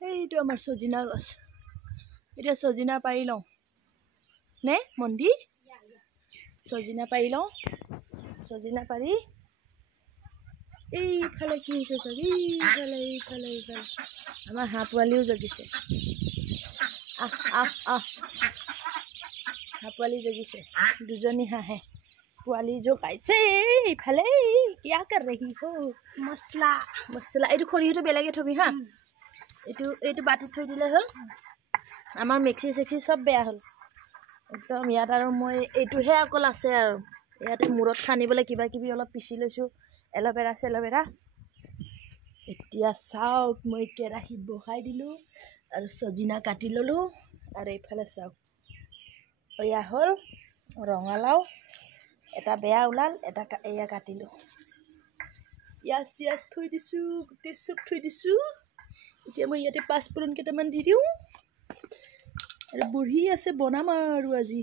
এইটো আমাৰ সজিনা গছ এতিয়া সজিনা পাৰি লওঁ নে মন্দি সজিনা পাৰি লওঁ সজিনা পাৰি এইফালে কি হৈছে চাগে এইফালে আমাৰ হাঁহ পোৱালিও জগিছে হাঁহ পোৱালি জগিছে দুজনী হাঁহে পোৱালি জগাইছে এইফালে কিয়া কৰ ৰহি হো মছলা এইটো খৰিটো বেলেগে থবি হা এইটো বাটিত থৈ দিলে হ'ল আমাৰ মিক্সি চেক্সি চব বেয়া হ'ল একদম ইয়াত আৰু মই এইটোহে অকল আছে আৰু ইয়াতে মূৰত খানিবলৈ কিবা কিবি অলপ পিচি লৈছোঁ এল'ভেৰা চেল'ভেৰা এতিয়া চাওক মই কেৰাহী বহাই দিলোঁ আৰু সজিনা কাটি ল'লোঁ আৰু এইফালে চাওক এয়া হ'ল ৰঙালাও এটা বেয়া ওলাল এটা এয়া কাটিলোঁ পিঁয়াজ থৈ দিছোঁ গোটেই চব থৈ দিছোঁ এতিয়া মই ইয়াতে পাঁচফোৰণ কেইটামান দি দিওঁ আৰু বুঢ়ী আছে বনাম আৰু আজি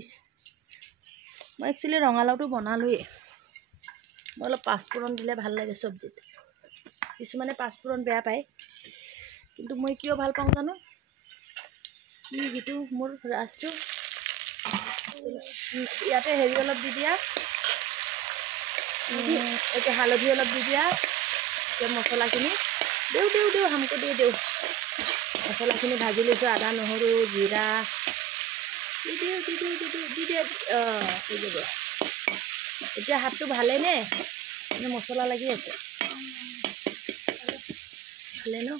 মই একচুৱেলি ৰঙালাওটো বনালোৱেই মই অলপ পাঁচফোৰণ দিলে ভাল লাগে চব্জিত কিছুমানে পাঁচফোৰণ বেয়া পায় কিন্তু মই কিয় ভাল পাওঁ জানো যিটো মোৰ ৰাজটো ইয়াতে হেৰি অলপ দি দিয়া এতিয়া হালধি অলপ দি দিয়া এতিয়া মছলাখিনি দেউ হামকৈ দেউ মছলাখিনি ভাজি লৈছোঁ আদা নহৰু জিৰা দি দিয়া এতিয়া হাতটো ভালেইনে নে মছলা লাগি আছে ভালে ন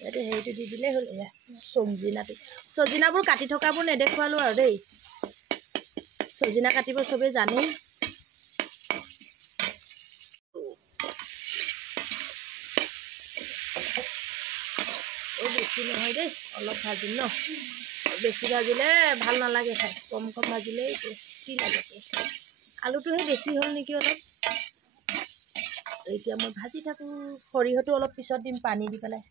ইয়াতে হেৰিটো দি দিলেই হ'ল এয়া সজিনাবোৰ কাটি থকাবোৰ নেদেখুৱালোঁ আৰু দেই সজিনা কাটিব চবেই জানেই বেছি নহয় দেই অলপ ভাজিম ন বেছি ভাজিলে ভাল নালাগে খাই কম ভাজিলেই টেষ্টি লাগে আলুটোহে বেছি হ'ল নেকি অলপ এতিয়া মই ভাজি থাকোঁ সৰিয়হটো অলপ পিছত দিম পানী দি পেলাই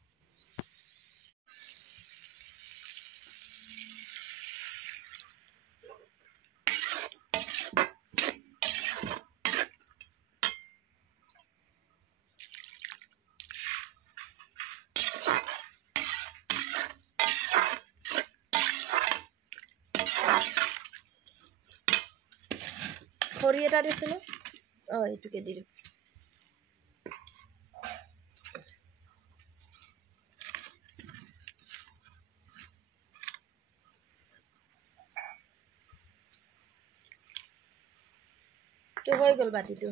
খৰি এটা দিছিলোঁ এইটোকে দি দিওঁ হৈ গ'ল বাতিটো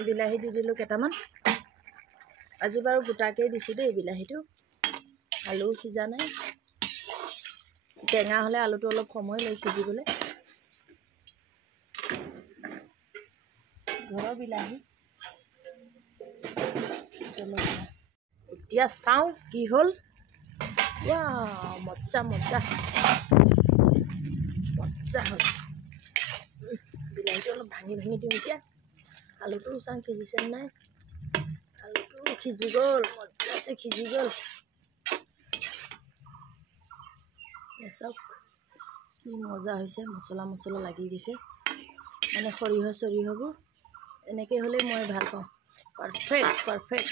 বিলাহী দি দিলোঁ কেইটামান আজি বাৰু গোটাকেই দিছোঁ দেই বিলাহীটো আলু সিজা নাই টেঙা হ'লে আলুটো অলপ সময় লৈ সিজিবলৈ ঘৰৰ বিলাহী এতিয়া চাওঁ কি হ'ল মজা হ'ল বিলাহীটো অলপ ভাঙি দিওঁ এতিয়া আলুটোও চাওঁ সিজিছে নাই আলুটো সিজি গ'ল মজাছে সিজি গ'ল চাওক কি মজা হৈছে মছলা লাগি গৈছে মানে সৰিয়হবোৰ এনেকৈ হ'লে মই ভাল পাওঁ পাৰফেক্ট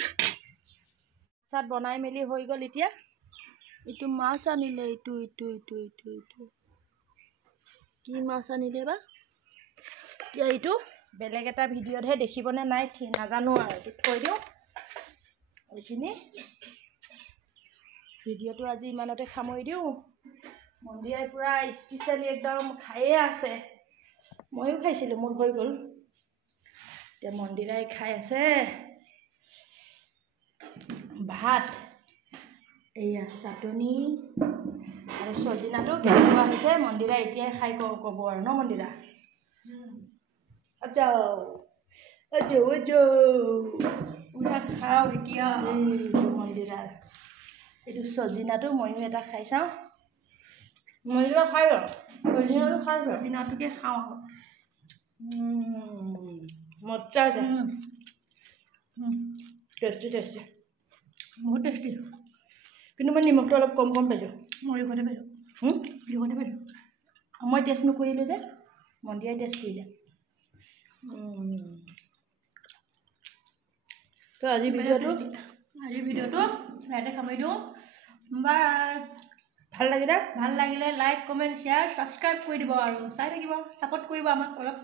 চাত বনাই মেলি হৈ গ'ল এতিয়া এইটো মাছ আনিলে এইটো কি মাছ আনিলে বা এতিয়া এইটো বেলেগ এটা ভিডিঅ'তহে দেখিবনে নাই নাজানো আৰু এইটো থৈ দিওঁ এইখিনি ভিডিঅ'টো আজি ইমানতে সামৰি দিওঁ মন্দিৰাই পূৰা স্পেচিয়েলি একদম খায়ে আছে ময়ো খাইছিলোঁ মোৰ হৈ গ'ল এতিয়া মন্দিৰাই খাই আছে ভাত এয়া চাটনি আৰু সজিনাটো কেনেকুৱা হৈছে মন্দিৰা এতিয়াই খাই ক'ব আৰু ন মন্দিৰা খাওঁ এতিয়া মন্দিৰা এইটো সজিনাটো ময়ো এটা খাই চাওঁ মন্দিৰা খাই সজিনাটো সজিনাটোকে খাওঁ মজা হৈছে টেষ্টি বহুত টেষ্টি কিন্তু মই নিমখটো অলপ কম পাইছোঁ মই টেষ্ট নকৰিলোঁ যে মন্দিৰাই টেষ্ট কৰিলে তো আজি ভিডিঅ'টো ইয়াতে সামৰি দিওঁ বাই ভাল লাগিলে লাইক কমেণ্ট শ্বেয়াৰ ছাবস্ক্ৰাইব কৰি দিব আৰু চাই থাকিব ছাপোৰ্ট কৰিব আমাক অলপ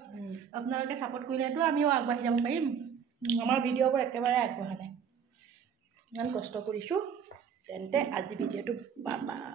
আপোনালোকে ছাপোৰ্ট কৰিলেতো আমিও আগবাঢ়ি যাব পাৰিম আমাৰ ভিডিঅ'বোৰ একেবাৰে আগবঢ়া নাই ইমান কষ্ট কৰিছোঁ তেন্তে আজি ভিডিঅ'টো বাই বাই